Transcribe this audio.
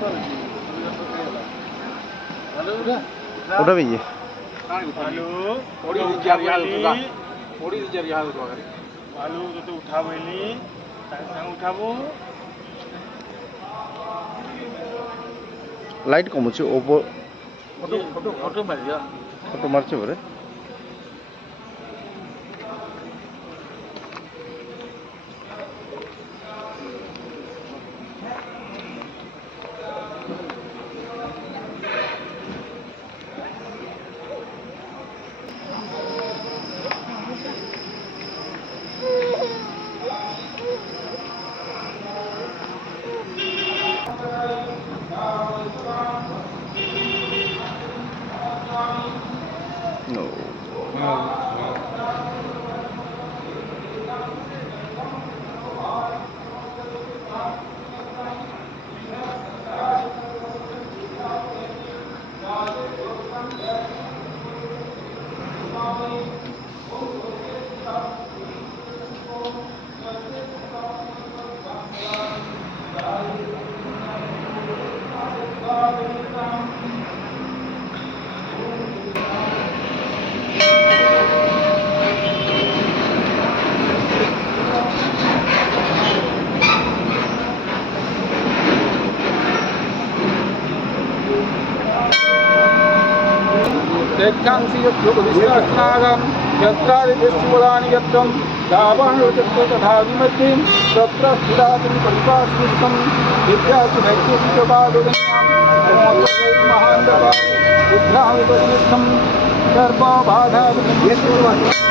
उठाबे ये भालू तो उठाबेली उठाबो लाइट कम अच्छे ओपो फोटो मार दिया फोटो मारছে পরে No. तेक्षांसि यद्योगविश्वासनागं यत्रादिदेशूलानि यत्रं दावानुचक्रो तथा विमद्यं तत्र स्थिरातिं परिपास्विष्टं विद्यासु नैतिकपादुगण्यां महान्दपा विद्याविपरिनिष्ठं सर्वबाधाविनिष्ठं